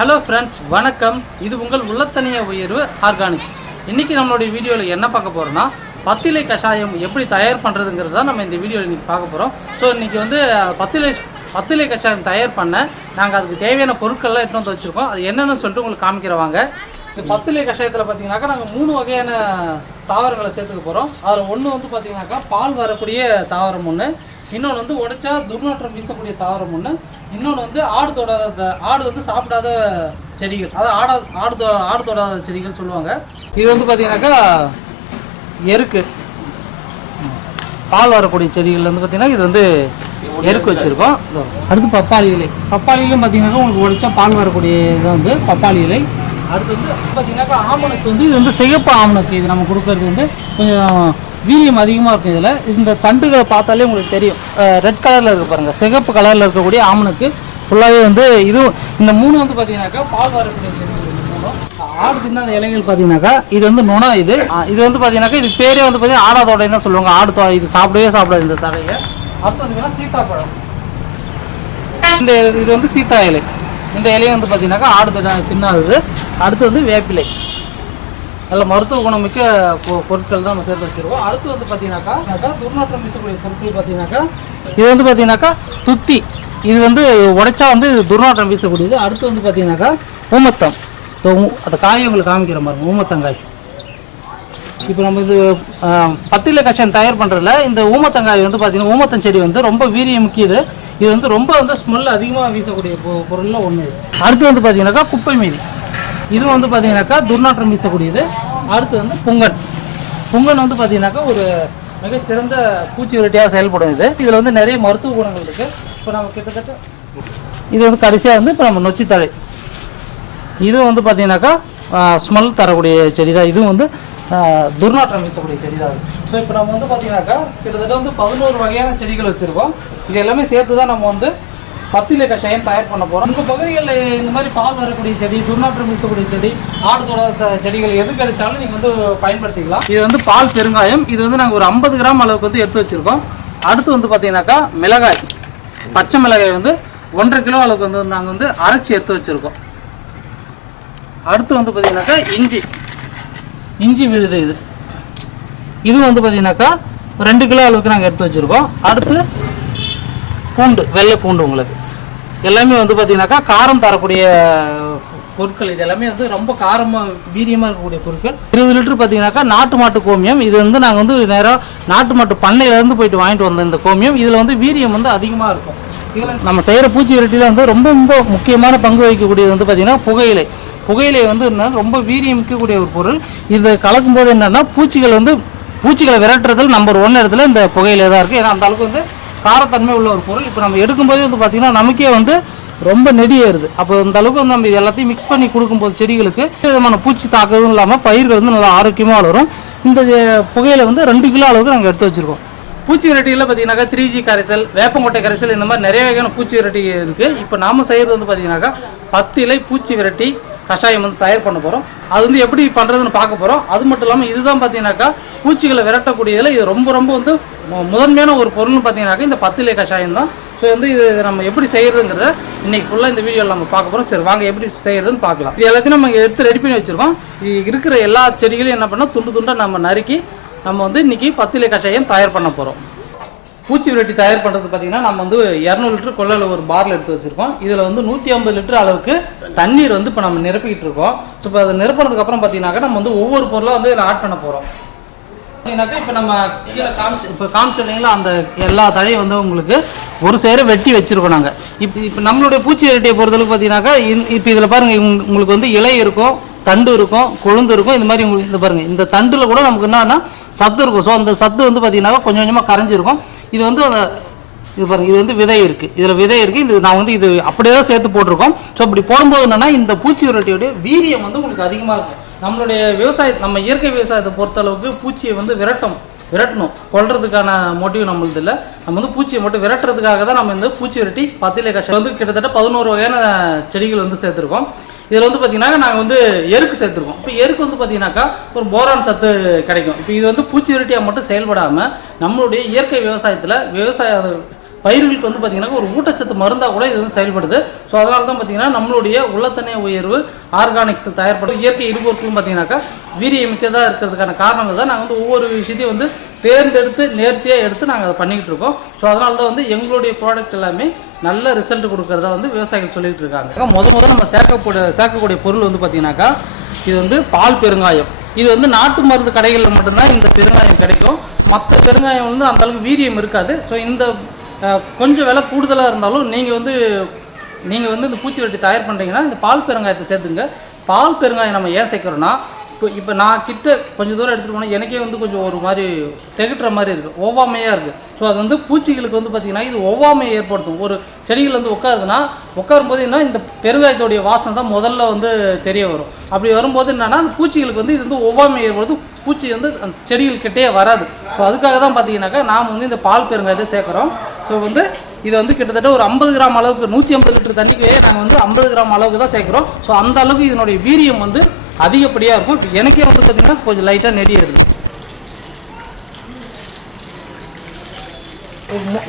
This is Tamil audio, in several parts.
ஹலோ ஃப்ரெண்ட்ஸ், வணக்கம். இது உங்கள் உள்ளத்தனிய உயர்வு ஆர்கானிக்ஸ். இன்றைக்கி நம்மளுடைய வீடியோவில் என்ன பார்க்க போகிறோன்னா, பத்திலை கஷாயம் எப்படி தயார் பண்ணுறதுங்கிறது தான் நம்ம இந்த வீடியோவில் இன்றைக்கி பார்க்க போகிறோம். ஸோ இன்றைக்கி வந்து பத்திலை கஷாயம் தயார் பண்ண நாங்கள் அதுக்கு தேவையான பொருட்கள்லாம் எடுத்து வந்து வச்சுருக்கோம். அது என்னென்னு சொல்லிட்டு உங்களுக்கு காமிக்கிறவாங்க. இந்த பத்திலை கஷாயத்தில் பார்த்தீங்கன்னாக்கா நாங்கள் 3 வகையான தாவரங்களை சேர்த்துக்க போகிறோம். அதில் ஒன்று வந்து பார்த்திங்கனாக்கா பால் வரக்கூடிய தாவரம் ஒன்று, இன்னொன்று வந்து உடைச்சா துர்நாற்றம் வீசக்கூடிய தாவரம் ஒன்று, இன்னொன்று வந்து ஆடு வந்து சாப்பிடாத செடிகள், அதாவது ஆடு தொடாத செடிகள் சொல்லுவாங்க. இது வந்து பார்த்தீங்கன்னாக்கா எருக்கு, பால் வரக்கூடிய செடிகள் வந்து பார்த்திங்கன்னா இது வந்து எருக்கு வச்சுருக்கோம். அடுத்து பப்பாளி இலை. பப்பாளியிலும் பார்த்தீங்கன்னாக்கா உங்களுக்கு உடைச்சா பால் வரக்கூடிய இது வந்து பப்பாளி இலை. அடுத்து வந்து பார்த்தீங்கன்னாக்கா ஆமணக்கு வந்து இது வந்து சிகப்பு ஆமணக்கு. இது நம்ம கொடுக்கறது வந்து கொஞ்சம் வீரியம் அதிகமாக இருக்கும். இதில் இந்த தண்டுகளை பார்த்தாலே உங்களுக்கு தெரியும், ரெட் கலரில் இருக்க பாருங்கள், சிகப்பு கலரில் இருக்கக்கூடிய ஆமணக்கு ஃபுல்லாகவே வந்து இதுவும் இந்த 3 வந்து பார்த்தீங்கன்னாக்கா பால் வரக்கூடிய செடிகள். ஆடு தின்னாத இலைகள் பார்த்தீங்கன்னாக்கா இது வந்து நுணா. இது வந்து பார்த்தீங்கன்னாக்கா இது பேரே வந்து பார்த்தீங்கன்னா ஆடாதோடையும் தான் சொல்லுவாங்க. இது சாப்பிடாது இந்த தடையை. அடுத்து வந்து சீத்தாப்பழம். இது வந்து சீத்தா இலை. இந்த இலையை வந்து பார்த்தீங்கன்னாக்கா ஆடு தின்னாதது. அடுத்து வந்து வேப்பிலை. நல்ல மருத்துவ குணமிக்க பொருட்கள் தான் நம்ம சேர்த்து வச்சுருக்கோம். அடுத்து வந்து பார்த்தீங்கன்னாக்கா துர்நாற்றம் வீசக்கூடிய பொருட்கள் பார்த்தீங்கன்னாக்கா இது வந்து பார்த்தீங்கன்னாக்கா துத்தி. இது வந்து உடைச்சா வந்து துர்நாற்றம் வீசக்கூடியது. அடுத்து வந்து பார்த்தீங்கன்னாக்கா ஊமத்தம். அந்த காயை உங்களுக்கு காமிக்கிற மாதிரி ஊமத்தங்காய். இப்போ நம்ம இது பத்திலை கஷாயம் தயார் பண்ணுறதுல இந்த ஊமத்தங்காய் வந்து பார்த்தீங்கன்னா ஊமத்தம் செடி வந்து ரொம்ப வீரியம் முக்கியது. இது வந்து ரொம்ப வந்து ஸ்மெல் அதிகமாக வீசக்கூடிய பொருளில் ஒன்று. அடுத்து வந்து பார்த்தீங்கன்னாக்கா குப்பை மீனி. இது வந்து பார்த்தீங்கன்னாக்கா துர்நாற்றம் வீசக்கூடியது. அடுத்து வந்து புங்கன் வந்து பார்த்தீங்கன்னாக்கா ஒரு மிகச்சிறந்த பூச்சி விரட்டியாக செயல்படும். இதில் வந்து நிறைய மருத்துவ குணங்கள் இருக்குது. இப்போ நம்ம கிட்டத்தட்ட இது வந்து கடைசியாக வந்து இப்போ நம்ம நொச்சித்தழை. இது வந்து பார்த்தீங்கன்னாக்கா ஸ்மெல் தரக்கூடிய செடி தான். இதுவும் வந்து துர்நாற்றம் வீசக்கூடிய செடி தான். ஸோ இப்போ நம்ம வந்து பார்த்தீங்கன்னாக்கா கிட்டத்தட்ட வந்து 11 வகையான செடிகள் வச்சுருக்கோம். இது எல்லாமே சேர்த்து தான் நம்ம வந்து பத்திலை கஷாயம் தயார் பண்ண போகிறோம். உங்கள் பகுதிகளில் இந்த மாதிரி பால் வரக்கூடிய செடி, துர்நாற்றம் வீசக்கூடிய செடி, ஆடு தொடாத செடிகள் எது கிடைச்சாலும் நீங்கள் வந்து பயன்படுத்திக்கலாம். இது வந்து பால் பெருங்காயம். இது வந்து நாங்கள் ஒரு 50 கிராம் அளவுக்கு வந்து எடுத்து வச்சுருக்கோம். அடுத்து வந்து பார்த்தீங்கன்னாக்கா மிளகாய், பச்சை மிளகாய் வந்து 1.5 கிலோ அளவுக்கு வந்து நாங்கள் வந்து அரைச்சி எடுத்து வச்சுருக்கோம். அடுத்து வந்து பார்த்தீங்கன்னாக்கா இஞ்சி விழுது. இது வந்து பார்த்தீங்கன்னாக்கா 2 கிலோ அளவுக்கு நாங்கள் எடுத்து வச்சுருக்கோம். அடுத்து பூண்டு, வெள்ளை பூண்டு. உங்களுக்கு எல்லாமே வந்து பார்த்தீங்கன்னாக்கா காரம் தரக்கூடிய பொருட்கள். இது எல்லாமே வந்து ரொம்ப காரமாக வீரியமாக இருக்கக்கூடிய பொருட்கள். 20 லிட்டர் பார்த்தீங்கன்னாக்கா நாட்டு மாட்டு கோமியம். இது வந்து நாங்கள் வந்து நேராக நாட்டு மாட்டு பண்ணையிலேருந்து போயிட்டு வாங்கிட்டு வந்த இந்த கோமியம். இதில் வந்து வீரியம் வந்து அதிகமாக இருக்கும். இதில் நம்ம செய்கிற பூச்சி விரட்டியில் வந்து ரொம்ப முக்கியமான பங்கு வகிக்கக்கூடியது வந்து பார்த்திங்கன்னா புகையிலை வந்து ரொம்ப வீரியம் மிக்கக்கூடிய ஒரு பொருள். இது கலக்கும்போது என்னென்னா பூச்சிகளை விரட்டுறதுல நம்பர் 1 இடத்துல இந்த புகையிலை தான் இருக்குது. ஏன்னா அந்த அளவுக்கு வந்து காரத்தன்மை உள்ள ஒரு பொருள். இப்போ நம்ம எடுக்கும்போது வந்து பார்த்திங்கன்னா நமக்கே வந்து ரொம்ப நெடியேறுது. அப்போ இந்த அளவுக்கு வந்து நம்ம இது எல்லாத்தையும் மிக்ஸ் பண்ணி கொடுக்கும்போது செடிகளுக்கு விதமான பூச்சி தாக்குறதும் இல்லாமல் பயிர்கள் வந்து நல்லா ஆரோக்கியமாக வளரும். இந்த புகையில வந்து 2 கிலோ அளவுக்கு நாங்கள் எடுத்து வச்சுருக்கோம். பூச்சி விரட்டியில் பார்த்தீங்கன்னாக்கா 3G கரைசல், வேப்பங்கொட்டை கரைசல், இந்த மாதிரி நிறைய வகையான பூச்சி விரட்டி இருக்குது. இப்போ நாம் செய்கிறது வந்து பார்த்திங்கனாக்கா பத்திலை பூச்சி விரட்டி கஷாயம் வந்து தயார் பண்ண போகிறோம். அது வந்து எப்படி பண்ணுறதுன்னு பார்க்க போகிறோம். அது மட்டும் இல்லாமல் இதுதான் பார்த்தீங்கன்னாக்கா பூச்சிகளை விரட்டக்கூடியதில் இது ரொம்ப வந்து முதன்மையான ஒரு பொருள்னு பார்த்தீங்கன்னாக்கா இந்த பத்திலை கஷாயம் தான். ஸோ வந்து இது நம்ம எப்படி செய்கிறதுங்கிறத இன்றைக்கி ஃபுல்லாக இந்த வீடியோவில் நம்ம பார்க்க போகிறோம். சரி, வாங்க எப்படி செய்கிறதுன்னு பார்க்கலாம். இது எல்லாத்தையும் நம்ம எடுத்து ரெடி பண்ணி வச்சுருக்கோம். இது இருக்கிற எல்லா செடிகளையும் என்ன பண்ணால் துண்டாக நம்ம நறுக்கி நம்ம வந்து இன்றைக்கி பத்திலை கஷாயம் தயார் பண்ண போகிறோம். பூச்சி விரட்டி தயார் பண்ணுறது பார்த்திங்கன்னா நம்ம வந்து 200 லிட்டர் கொள்ளையில் ஒரு பாரில் எடுத்து வச்சுருக்கோம். இதில் வந்து 150 லிட்டர் அளவுக்கு தண்ணீர் வந்து இப்போ நம்ம நிரப்பிக்கிட்டு இருக்கோம். ஸோ இப்போ அதை நிரப்பினதுக்கப்புறம் பார்த்தீங்கன்னாக்கா நம்ம வந்து ஒவ்வொரு பொருளாக வந்து இதில் ஆட் பண்ண போகிறோம். பார்த்தீங்கன்னாக்கா இப்போ நம்ம கீழே காமிச்சோன்னீங்களா அந்த எல்லா தழையும் வந்து உங்களுக்கு ஒரு சேர வெட்டி வச்சுருக்கோம் நாங்கள். இப்போ நம்மளுடைய பூச்சி விரட்டியை பொறுத்தளவுக்கு பார்த்தீங்கன்னாக்கா இப்போ இதில் பாருங்கள், உங்களுக்கு வந்து இலை இருக்கும், தண்டு இருக்கும், கொழுந்து இருக்கும். இந்த மாதிரி உங்களுக்கு இந்த பாருங்கள், இந்த தண்டில் கூட நமக்கு என்னன்னா சத்து இருக்கும். ஸோ அந்த சத்து வந்து பார்த்திங்கனாக்கா கொஞ்சம் கொஞ்சமாக கரைஞ்சிருக்கும். இது வந்து இது பாருங்கள், இது வந்து விதை இருக்குது, இதில் விதை இருக்குது. இது நான் வந்து இது அப்படியே தான் சேர்த்து போட்டிருக்கோம். ஸோ அப்படி போடும்போது என்னென்னா இந்த பூச்சி விரட்டியோடைய வீரியம் வந்து உங்களுக்கு அதிகமாக இருக்கும். நம்மளுடைய நம்ம இயற்கை விவசாயத்தை பொறுத்தளவுக்கு பூச்சியை வந்து விரட்டணும், கொல்றதுக்கான மோட்டிவ் நம்மளுது இல்லை. நம்ம வந்து பூச்சியை மட்டும் விரட்டுறதுக்காக தான் நம்ம இந்த பூச்சி விரட்டி பத்திலை கஷாயம் வந்து கிட்டத்தட்ட 11 வகையான செடிகள் வந்து சேர்த்துருக்கோம். இதில் வந்து பார்த்தீங்கன்னா நாங்கள் வந்து எருக்கு சேர்த்துருக்கோம். இப்போ எருக்கு வந்து பார்த்தீங்கன்னாக்கா ஒரு போரான் சத்து கிடைக்கும். இப்போ இது வந்து பூச்சி விரட்டியாக மட்டும் செயல்படாமல் நம்மளுடைய இயற்கை விவசாயத்தில் பயிர்களுக்கு வந்து பார்த்திங்கன்னா ஒரு ஊட்டச்சத்து மருந்தாக கூட இது வந்து செயல்படுது. ஸோ அதனால தான் பார்த்திங்கன்னா நம்மளுடைய உள்ளத்தனை உயர்வு ஆர்கானிக்ஸ் தயார்படுறது இயற்கை இடுபொருட்களும் பார்த்திங்கனாக்கா வீரியமிக்கதாக இருக்கிறதுக்கான காரணங்கள் தான் நாங்கள் வந்து ஒவ்வொரு விஷயத்தையும் வந்து தேர்ந்தெடுத்து நேர்த்தியாக எடுத்து நாங்கள் அதை பண்ணிக்கிட்டு இருக்கோம். ஸோ அதனால தான் வந்து எங்களுடைய ப்ராடக்ட் எல்லாமே நல்ல ரிசல்ட் கொடுக்குறதா வந்து விவசாயிகள் சொல்லிகிட்டு இருக்காங்க. முதல் நம்ம சேர்க்கக்கூடிய பொருள் வந்து பார்த்திங்கனாக்கா இது வந்து பால் பெருங்காயம். இது வந்து நாட்டு மருந்து கடைகளில் மட்டும்தான் இந்த பெருங்காயம் கிடைக்கும். மற்ற பெருங்காயம் வந்து அந்தளவுக்கு வீரியம் இருக்காது. ஸோ இந்த கொஞ்சம் விலை கூடுதலாக இருந்தாலும் நீங்கள் வந்து இந்த பூச்சிவெட்டி தயார் பண்ணுறீங்கன்னா இந்த பால் பெருங்காயத்தை சேர்த்துங்க. பால் பெருங்காயம் நம்ம ஏன் சேர்க்குறோன்னா இப்போ நான் கிட்ட கொஞ்சம் தூரம் எடுத்துகிட்டு போனால் எனக்கே வந்து கொஞ்சம் ஒரு மாதிரி திகட்டுற மாதிரி இருக்குது, ஒவ்வாமையாக இருக்குது. ஸோ அது வந்து பூச்சிகளுக்கு வந்து பார்த்திங்கன்னா இது ஒவ்வாமையை ஏற்படுத்தும். ஒரு செடிகள் வந்து உட்காரும்போது என்ன இந்த பெருங்காயத்தோடைய வாசனை தான் முதல்ல வந்து தெரிய வரும். அப்படி வரும்போது என்னென்னா அந்த பூச்சிகளுக்கு வந்து இது வந்து ஒவ்வாமை ஏற்படுத்தும், பூச்சி வந்து அந்த செடிகள்கிட்டே வராது. ஸோ அதுக்காக தான் பார்த்தீங்கன்னாக்கா நாம் வந்து இந்த பால் பெருங்காயத்தை சேர்க்குறோம். ஸோ வந்து இது வந்து கிட்டத்தட்ட ஒரு 50 கிராம் அளவுக்கு 150 லிட்டர் தண்ணிக்கு நாங்கள் வந்து 50 கிராம் அளவுக்கு தான் சேர்க்குறோம். ஸோ அந்த அளவுக்கு இதனுடைய வீரியம் வந்து அதிகப்படியாக இருக்கும். எனக்கே வந்து பார்த்திங்கன்னா கொஞ்சம் லைட்டாக நெடியது.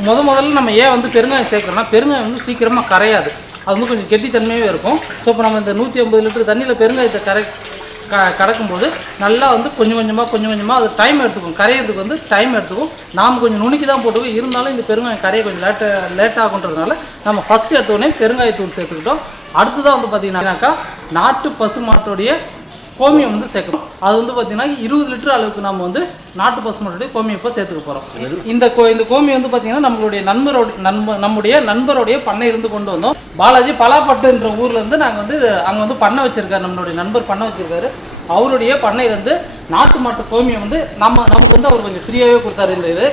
முதல்ல நம்ம ஏன் வந்து பெருங்காயம் சேர்க்குறோம்னா பெருங்காயம் வந்து சீக்கிரமாக கரையாது, அது வந்து கொஞ்சம் கெட்டித்தன்மையாக இருக்கும். ஸோ இப்போ நம்ம இந்த 150 லிட்டர் தண்ணியில் பெருங்காயத்தை கறக்கும்போது நல்லா வந்து கொஞ்சம் கொஞ்சமாக அது டைம் எடுத்துக்கும், கரையிறதுக்கு வந்து டைம் எடுத்துக்கும். நாம் கொஞ்சம் நுணுக்கி தான் போட்டுக்கோம், இருந்தாலும் இந்த பெருங்காயம் கரையை கொஞ்சம் லேட் ஆகுன்றதுனால நம்ம ஃபஸ்ட்டு எடுத்தோடனே பெருங்காயத்தூள் சேர்த்துக்கிட்டோம். அடுத்ததான் வந்து பார்த்திங்கன்னாக்கா நாட்டு பசு மாட்டோடைய கோமியம் வந்து சேர்க்கணும். அது வந்து பார்த்திங்கன்னா 20 லிட்டர் அளவுக்கு நம்ம வந்து நாட்டு பசு மாட்டோடைய கோமியம் இப்போ சேர்த்துக்க போகிறோம். இந்த கோமியம் வந்து பார்த்திங்கன்னா நம்முடைய நண்பருடைய பண்ணையிலேருந்து கொண்டு வந்தோம். பாலாஜி பலாப்பட்டுன்ற ஊர்லேருந்து நாங்கள் வந்து அங்கே வந்து பண்ணை வச்சுருக்காரு, நம்மளுடைய நண்பர் பண்ணை வச்சுருக்காரு. அவருடைய பண்ணையிலேருந்து நாட்டு மாட்டு கோமியம் வந்து நமக்கு வந்து அவர் கொஞ்சம் ஃப்ரீயாகவே கொடுத்தாரு. இந்த இது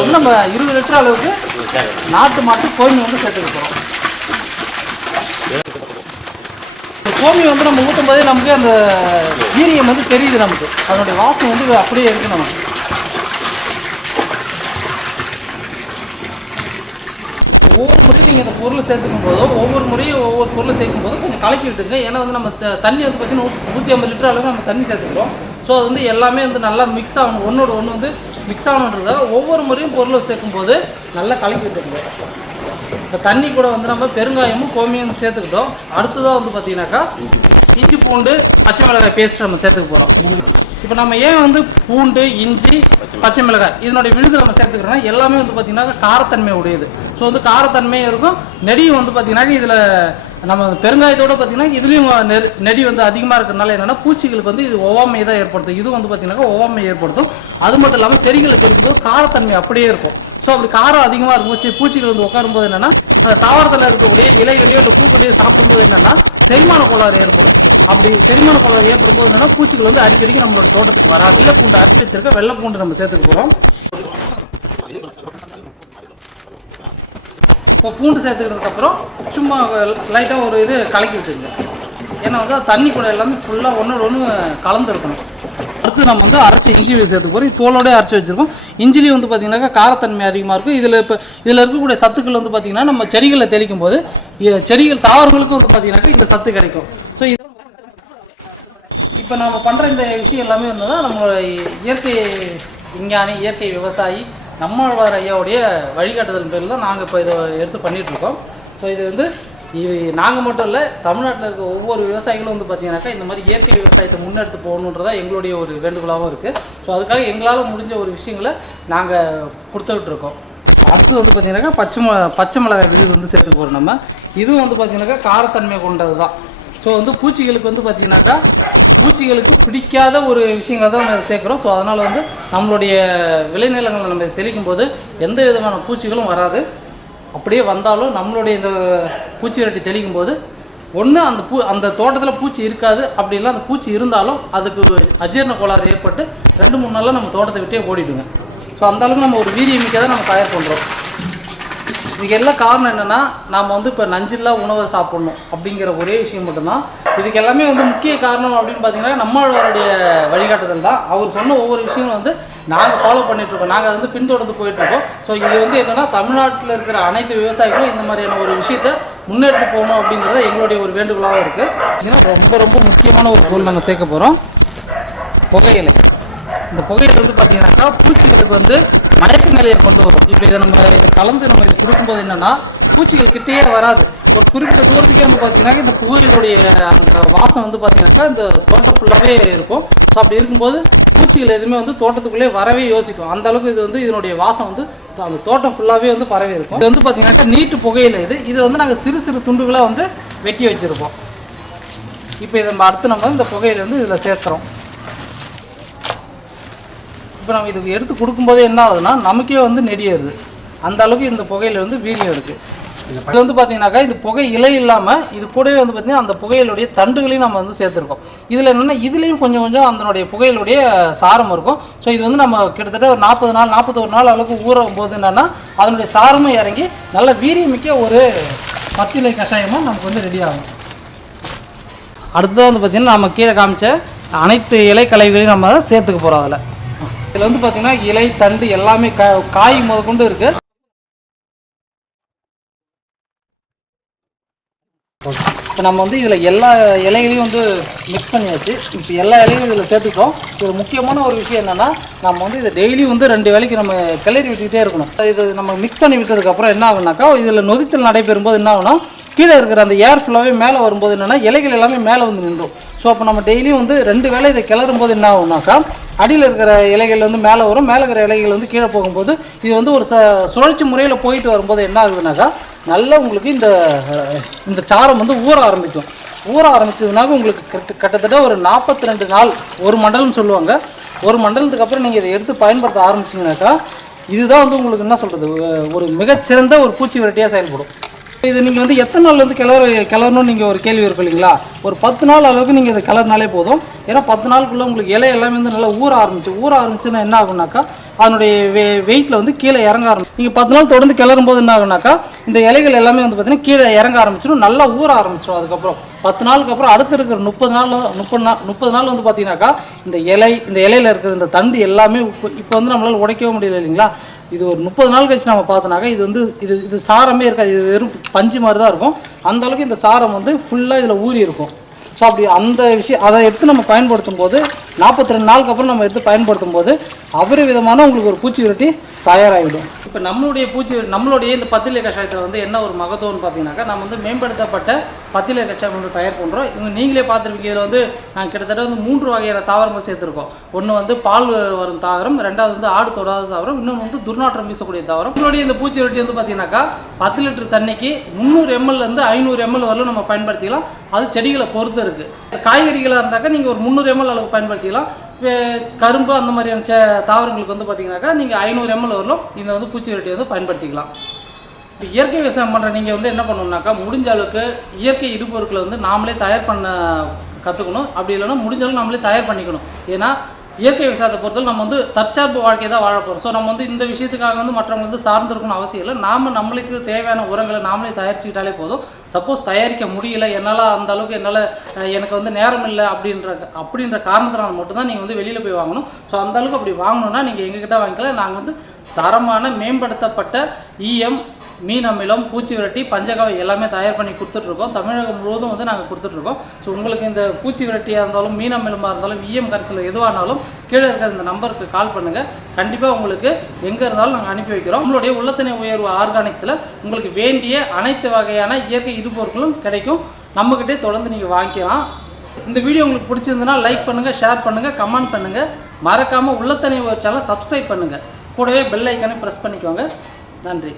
வந்து நம்ம 20 லிட்டர் அளவுக்கு நாட்டு மாட்டு கோமியம் வந்து சேர்த்துக்க போகிறோம். கோமியம் வந்து நம்ம ஊற்றும் போதே நமக்கு அந்த வீரியம் வந்து தெரியுது, நமக்கு அதனுடைய வாசனை வந்து அப்படியே இருக்குது. நமக்கு ஒவ்வொரு முறையும் நீங்கள் இந்த பொருளை சேர்த்துக்கும் போதோ ஒவ்வொரு முறையும் ஒவ்வொரு பொருளை சேர்க்கும் போதும் கொஞ்சம் கலக்கி விட்டுருங்க. ஏன்னா வந்து நம்ம தண்ணி வந்து பார்த்திங்கன்னா 150 லிட்டர் அளவுக்கு நம்ம தண்ணி சேர்த்துக்கிறோம். ஸோ அது வந்து எல்லாமே வந்து நல்லா மிக்ஸ் ஆகணும், ஒன்றோட ஒன்று வந்து மிக்ஸ் ஆகணுன்றதால ஒவ்வொரு முறையும் பொருளை சேர்க்கும்போது நல்லா கலக்கி விட்டுருங்க. இந்த தண்ணி கூட வந்து நம்ம பெருங்காயமும் கோமியமும் சேர்த்துக்கிட்டோம். அடுத்ததாக வந்து பார்த்தீங்கன்னாக்கா இஞ்சி பூண்டு பச்சை மிளகாய் பேஸ்ட் நம்ம சேர்த்துக்க போகிறோம். இப்போ நம்ம ஏன் வந்து பூண்டு இஞ்சி பச்சை மிளகாய் இதனுடைய விழுது நம்ம சேர்த்துக்கிறோம்னா எல்லாமே வந்து பார்த்திங்கன்னா காரத்தன்மை உடையது. ஸோ வந்து காரத்தன்மையும் இருக்கும், நெடியும் வந்து பார்த்திங்கன்னாக்கா இதில் நம்ம பெருங்காயத்தோடு பார்த்திங்கன்னா இதுலேயும் நெடி வந்து அதிகமாக இருக்கிறதுனால என்னென்னா பூச்சிகளுக்கு வந்து இது ஒவ்வாமையை தான் ஏற்படுத்தும். இது வந்து பார்த்திங்கனாக்கா ஒவ்வாமையை ஏற்படுத்தும். அது மட்டும் இல்லாமல் செடிகளை தெரியும்போது காரத்தன்மை அப்படியே இருக்கும். ஸோ அப்படி காரம் அதிகமாக இருக்கும், பூச்சிகள் வந்து உட்காரும்போது என்னென்னா அந்த தாவரத்தில் இருக்கக்கூடிய இலைகளையோ இல்லை பூக்களையோ சாப்பிடும்போது என்னென்னா செரிமான கோளாறு ஏற்படும். அப்படி செரிமான கோளாறு ஏற்படும் போது என்னென்னா பூச்சிகள் வந்து அடிக்கடிக்கு நம்மளோட தோட்டத்துக்கு வராது. வெள்ளை பூண்டு அரைச்சி வச்சிருக்க வெள்ளை பூண்டு நம்ம சேர்த்துக்க போகிறோம். இப்போ பூண்டு சேர்த்துக்கிறதுக்கப்புறம் சும்மா லைட்டாக ஒரு இது கலக்கி விட்டுருங்க. ஏன்னா வந்து தண்ணி கூட எல்லாமே ஃபுல்லாக ஒன்றோட ஒன்று கலந்துருக்கணும். அடுத்து நம்ம வந்து அரைச்சி இஞ்சி சேர்த்துக்க போகிறோம். தோலோடய அரைச்சி வச்சுருக்கோம். இஞ்சிலையும் வந்து பார்த்திங்கனாக்கா காரத்தன்மை அதிகமாக இருக்கும். இதில் இருக்கக்கூடிய சத்துக்கள் வந்து பார்த்திங்கன்னா நம்ம செடிகளில் தெளிக்கும் போது செடிகள் தாவரங்களுக்கும் வந்து பார்த்திங்கனாக்கா இந்த சத்து கிடைக்கும். ஸோ இதெல்லாம் இப்போ நம்ம பண்ணுற இந்த விஷயம் எல்லாமே வந்து தான் நம்மளோட இயற்கை விஞ்ஞானி இயற்கை விவசாயி நம்மாழ்வார் ஐயாவுடைய வழிகாட்டுதல் பேரில் தான் நாங்கள் இப்போ இதை எடுத்து பண்ணிகிட்ருக்கோம். ஸோ இது வந்து இது நாங்கள் மட்டும் இல்லை, தமிழ்நாட்டில் இருக்க ஒவ்வொரு விவசாயிகளும் வந்து பார்த்திங்கனாக்கா இந்த மாதிரி இயற்கை விவசாயத்தை முன்னெடுத்து போகணுன்றதா எங்களுடைய ஒரு வேண்டுகோளாகவும் இருக்குது. ஸோ அதுக்காக எங்களால் முடிஞ்ச ஒரு விஷயங்களை நாங்கள் கொடுத்துக்கிட்டுருக்கோம். அடுத்து வந்து பார்த்திங்கனாக்கா பச்சை மிளகாய் விழுது வந்து சேர்த்துக்க போகிறோம். நம்ம இதுவும் வந்து பார்த்திங்கனாக்கா காரத்தன்மை கொண்டது தான். ஸோ வந்து பூச்சிகளுக்கு வந்து பார்த்திங்கனாக்கா பூச்சிகளுக்கு பிடிக்காத ஒரு விஷயங்களை தான் நம்ம சேர்க்குறோம். ஸோ அதனால் வந்து நம்மளுடைய விளைநிலங்களை நம்ம தெளிக்கும் போது எந்த விதமான பூச்சிகளும் வராது. அப்படியே வந்தாலும் நம்மளுடைய இந்த பூச்சி விரட்டி தெளிக்கும் போது ஒன்று அந்த தோட்டத்தில் பூச்சி இருக்காது, அப்படி இல்லை அந்த பூச்சி இருந்தாலும் அதுக்கு அஜீரண கோளாறு ஏற்பட்டு 2-3 நாளில் நம்ம தோட்டத்தை விட்டே ஓடிடுங்க. ஸோ அந்தளவுக்கு நம்ம ஒரு வீரியமிக்காக தான் நம்ம தயார் பண்ணுறோம். இதுக்கு எல்லாம் காரணம் என்னென்னா நாம் வந்து இப்போ நஞ்சில்லா உணவை சாப்பிட்ணும் அப்படிங்கிற ஒரே விஷயம் மட்டும்தான். இதுக்கு எல்லாமே வந்து முக்கிய காரணம் அப்படின்னு பார்த்தீங்கன்னா நம்மளுடைய வழிகாட்டுதல் தான். அவர் சொன்ன ஒவ்வொரு விஷயங்களும் வந்து நாங்கள் ஃபாலோ பண்ணிகிட்ருக்கோம், நாங்கள் வந்து பின்தொடர்ந்து போயிட்டுருக்கோம். ஸோ இது வந்து என்னென்னா தமிழ்நாட்டில் இருக்கிற அனைத்து விவசாயிகளும் இந்த மாதிரியான ஒரு விஷயத்தை முன்னெடுத்து போகணும் அப்படிங்கிறத எங்களுடைய ஒரு வேண்டுகோளாகவும் இருக்குது. ஏன்னா ரொம்ப ரொம்ப முக்கியமான ஒரு பொருள் நம்ம சேர்க்க போகிறோம், புகையிலை. இந்த புகையில வந்து பார்த்தீங்கன்னாக்கா பூச்சிகளுக்கு வந்து மயக்க நிலையை கொண்டு வரும். இப்போ இதை நம்ம கலந்து நம்ம இது கொடுக்கும்போது என்னன்னா பூச்சிகள் கிட்டேயே வராது. ஒரு குறிப்பிட்ட தூரத்துக்கே வந்து பார்த்தீங்கன்னா இந்த புகையிலுடைய அந்த வாசம் வந்து பார்த்தீங்கன்னாக்கா இந்த தோட்டம் ஃபுல்லாகவே இருக்கும். ஸோ அப்படி இருக்கும்போது பூச்சிகள் எதுவுமே வந்து தோட்டத்துக்குள்ளே வரவே யோசிக்கும். அந்த அளவுக்கு இது வந்து இதனுடைய வாசம் வந்து அந்த தோட்டம் ஃபுல்லாகவே வந்து பரவி இருக்கும். இது வந்து பார்த்தீங்கன்னாக்கா நீட்டு புகையில இது வந்து நாங்கள் சிறு சிறு துண்டுகளாக வந்து வெட்டி வச்சுருப்போம். இப்போ இதை அடுத்து நம்ம இந்த புகையில வந்து இதில் சேர்த்துறோம். இப்போ நம்ம இதுக்கு எடுத்து கொடுக்கும்போது என்ன ஆகுதுன்னா நமக்கே வந்து நெடியேறுது. அந்த அளவுக்கு இந்த புகையில வந்து வீரியம் இருக்குது. இதில் வந்து பார்த்தீங்கன்னாக்கா இந்த புகை இலை இல்லாமல் இது கூடவே வந்து பார்த்திங்கன்னா அந்த புகையிலுடைய தண்டுகளையும் நம்ம வந்து சேர்த்துருக்கோம். இதில் என்னென்னா இதுலேயும் கொஞ்சம் கொஞ்சம் அதனுடைய புகையிலுடைய சாரம் இருக்கும். ஸோ இது வந்து நம்ம கிட்டத்தட்ட ஒரு 40 நாள் 41 நாள் அளவுக்கு ஊறும் போது என்னென்னா அதனுடைய சாரமும் இறங்கி நல்ல வீரியமிக்க ஒரு பத்திலை கஷாயமாக நமக்கு வந்து ரெடி ஆகும். அடுத்ததாக வந்து பார்த்திங்கன்னா நம்ம கீழே காமிச்ச அனைத்து இலை களைகளையும் நம்ம சேர்த்துக்க போகிறோம். இதில் வந்து பார்த்திங்கன்னா இலை தண்டு எல்லாமே காய் முதற்கொண்டு இருக்குது. இப்போ நம்ம வந்து இதில் எல்லா இலைகளையும் வந்து மிக்ஸ் பண்ணியாச்சு. இப்போ எல்லா இலைகளையும் இதில் சேர்த்துக்கிட்டோம். இது முக்கியமான ஒரு விஷயம் என்னென்னா நம்ம வந்து இதை டெய்லியும் வந்து 2 வேளைக்கு நம்ம கிளறி விட்டுக்கிட்டே இருக்கணும். இது நம்ம மிக்ஸ் பண்ணி விட்டதுக்கப்புறம் என்ன ஆகுனாக்கா இதில் நொதித்தல் நடைபெறும்போது என்ன ஆகுனா கீழே இருக்கிற அந்த ஏர் ஃபுல்லாகவே மேலே வரும்போது என்னென்னா இலைகள் எல்லாமே மேலே வந்து நின்றும். ஸோ அப்போ நம்ம டெய்லியும் வந்து 2 வேளை இதை கிளறும் போது என்ன ஆகுனாக்கா அடியில் இருக்கிற இலைகள் வந்து மேலே வரும், மேலே இருக்கிற இலைகள் வந்து கீழே போகும்போது இது வந்து ஒரு சுழற்சி முறையில் போயிட்டு வரும்போது என்ன ஆகுதுனாக்கா நல்லா உங்களுக்கு இந்த சாரம் வந்து ஊற ஆரம்பிக்கும். ஊற ஆரம்பிச்சதுனாக்க உங்களுக்கு கிட்டத்தட்ட ஒரு 42 நாள், ஒரு மண்டலம் சொல்லுவாங்க. ஒரு மண்டலத்துக்கு அப்புறம் நீங்கள் இதை எடுத்து பயன்படுத்த ஆரம்பிச்சிங்கனாக்கா இதுதான் வந்து உங்களுக்கு என்ன சொல்கிறது ஒரு மிகச்சிறந்த ஒரு பூச்சி விரட்டியாக செயல்படும். இது நீங்கள் வந்து எத்தனை நாள் வந்து கிளறணும்னு நீங்கள் ஒரு கேள்வி இருக்கும் இல்லைங்களா? ஒரு 10 நாள் அளவுக்கு நீங்கள் இதை கிளறினாலே போதும். ஏன்னா 10 நாளுக்குள்ளே உங்களுக்கு இலை எல்லாமே வந்து நல்லா ஊற ஆரம்பிச்சுன்னா என்ன ஆகுனாக்கா அதனுடைய வெயிட்டில் வந்து கீழே இறங்க ஆரம்பிச்சு. நீங்கள் 10 நாள் தொடர்ந்து கிளறும் போது என்ன ஆகுனாக்கா இந்த இலைகள் எல்லாமே வந்து பார்த்தீங்கன்னா கீழே இறங்க ஆரம்பிச்சிடும், நல்லா ஊற ஆரம்பிச்சிடும். அதுக்கப்புறம் 10 நாளுக்கு அப்புறம் அடுத்து இருக்கிற 30 நாள் வந்து பார்த்தீங்கன்னாக்கா இந்த இலையில் இருக்கிற இந்த தண்டு எல்லாமே இப்போ வந்து நம்மளால் உடைக்கவே முடியல இல்லைங்களா? இது ஒரு 30 நாள் கழிச்சு நம்ம பார்த்தோன்னாக்கா இது வந்து இது சாரமே இருக்காது. இது வெறும் பஞ்சு மாதிரி தான் இருக்கும். அந்த அளவுக்கு இந்த சாரம் வந்து ஃபுல்லாக இதில் ஊறி இருக்கும். ஸோ அப்படி அந்த விஷயம் அதை எடுத்து நம்ம பயன்படுத்தும் போது 42 நாளுக்கு அப்புறம் நம்ம எடுத்து பயன்படுத்தும் போது அபரிவிதமான உங்களுக்கு ஒரு பூச்சி விரட்டி தயாராகிடும். இப்போ நம்மளுடைய இந்த பத்திலை கஷாயத்தில் வந்து என்ன ஒரு மகத்துவம்னு பார்த்தீங்கன்னாக்கா நம்ம வந்து மேம்படுத்தப்பட்ட பத்திலை கஷாயம் வந்து தயார் பண்ணுறோம். இவங்க நீங்களே பார்த்துருப்பீங்க. இதில் வந்து நாங்கள் கிட்டத்தட்ட வந்து 3 வகையான தாவரங்கள் சேர்த்துருக்கோம். ஒன்று வந்து பால் வரும் தாவரம், 2வது வந்து ஆடு தொடாத தாவரம், இன்னொன்று வந்து துர்நாற்றம் வீசக்கூடிய தாவரம். நம்மளுடைய இந்த பூச்சி விரட்டி வந்து பார்த்தீங்கன்னாக்கா 10 லிட்டர் தண்ணிக்கு 300 ml 500 ml வரலும் நம்ம பயன்படுத்திக்கலாம். அது செடிகளை பொறுத்து இருக்குது. காய்கறிகளாக இருந்தாக்கா நீங்கள் ஒரு 300 ml அளவுக்கு பயன்படுத்திக்கலாம். கரும்பு அந்த மாதிரியான தாவரங்களுக்கு வந்து பார்த்தீங்கன்னாக்கா நீங்கள் 500 ml வரலும் இந்த வந்து பூச்சி விரட்டி வந்து பயன்படுத்திக்கலாம். இயற்கை விவசாயம் பண்ணுற நீங்கள் வந்து என்ன பண்ணணும்னாக்கா முடிஞ்ச அளவுக்கு இயற்கை இடுபொருட்களை வந்து நாமளே தயார் பண்ண கற்றுக்கணும். அப்படி இல்லைன்னா முடிஞ்ச அளவுக்கு நம்மளே தயார் பண்ணிக்கணும். ஏன்னா இயற்கை விவசாயத்தை பொறுத்தவரை நம்ம வந்து தற்சார்பு வாழ்க்கையை தான் வாழ போகிறோம். ஸோ நம்ம வந்து இந்த விஷயத்துக்காக வந்து மற்றவங்க வந்து சார்ந்திருக்கணும்னு அவசியம் இல்லை. நம்மளுக்கு தேவையான உரங்களை நாமளே தயாரிச்சுக்கிட்டாலே போதும். சப்போஸ் தயாரிக்க முடியல, என்னால் அந்த அளவுக்கு எனக்கு வந்து நேரம் இல்லை அப்படின்ற காரணத்தினால மட்டும்தான் நீங்கள் வந்து வெளியில் போய் வாங்கணும். ஸோ அந்த அளவுக்கு அப்படி வாங்கணும்னா நீங்கள் எங்ககிட்ட வாங்கிக்கலாம். நாங்கள் வந்து தரமான மேம்படுத்தப்பட்ட மீன் அமிலம், பூச்சி விரட்டி, பஞ்சகாவை எல்லாமே தயார் பண்ணி கொடுத்துட்ருக்கோம். தமிழகம் முழுவதும் வந்து நாங்கள் கொடுத்துட்ருக்கோம். ஸோ உங்களுக்கு இந்த பூச்சி விரட்டியாக இருந்தாலும் மீன் அமிலமாக இருந்தாலும் கரைசல் எதுவானாலும் கீழே இருக்கிற இந்த நம்பருக்கு கால் பண்ணுங்கள். கண்டிப்பாக உங்களுக்கு எங்கே இருந்தாலும் நாங்கள் அனுப்பி வைக்கிறோம். உங்களுடைய உள்ளத்தினை உயர்வு ஆர்கானிக்ஸில் உங்களுக்கு வேண்டிய அனைத்து வகையான இயற்கை இடுபொருட்களும் கிடைக்கும். நம்மக்கிட்டே தொடர்ந்து நீங்கள் வாங்கிக்கலாம். இந்த வீடியோ உங்களுக்கு பிடிச்சிருந்ததுன்னா லைக் பண்ணுங்கள், ஷேர் பண்ணுங்கள், கமெண்ட் பண்ணுங்கள். மறக்காமல் உள்ளத்தனை உயர் சேனலை சப்ஸ்கிரைப் பண்ணுங்கள். கூடவே பெல் ஐக்கானை ப்ரெஸ் பண்ணிக்கோங்க. நன்றி.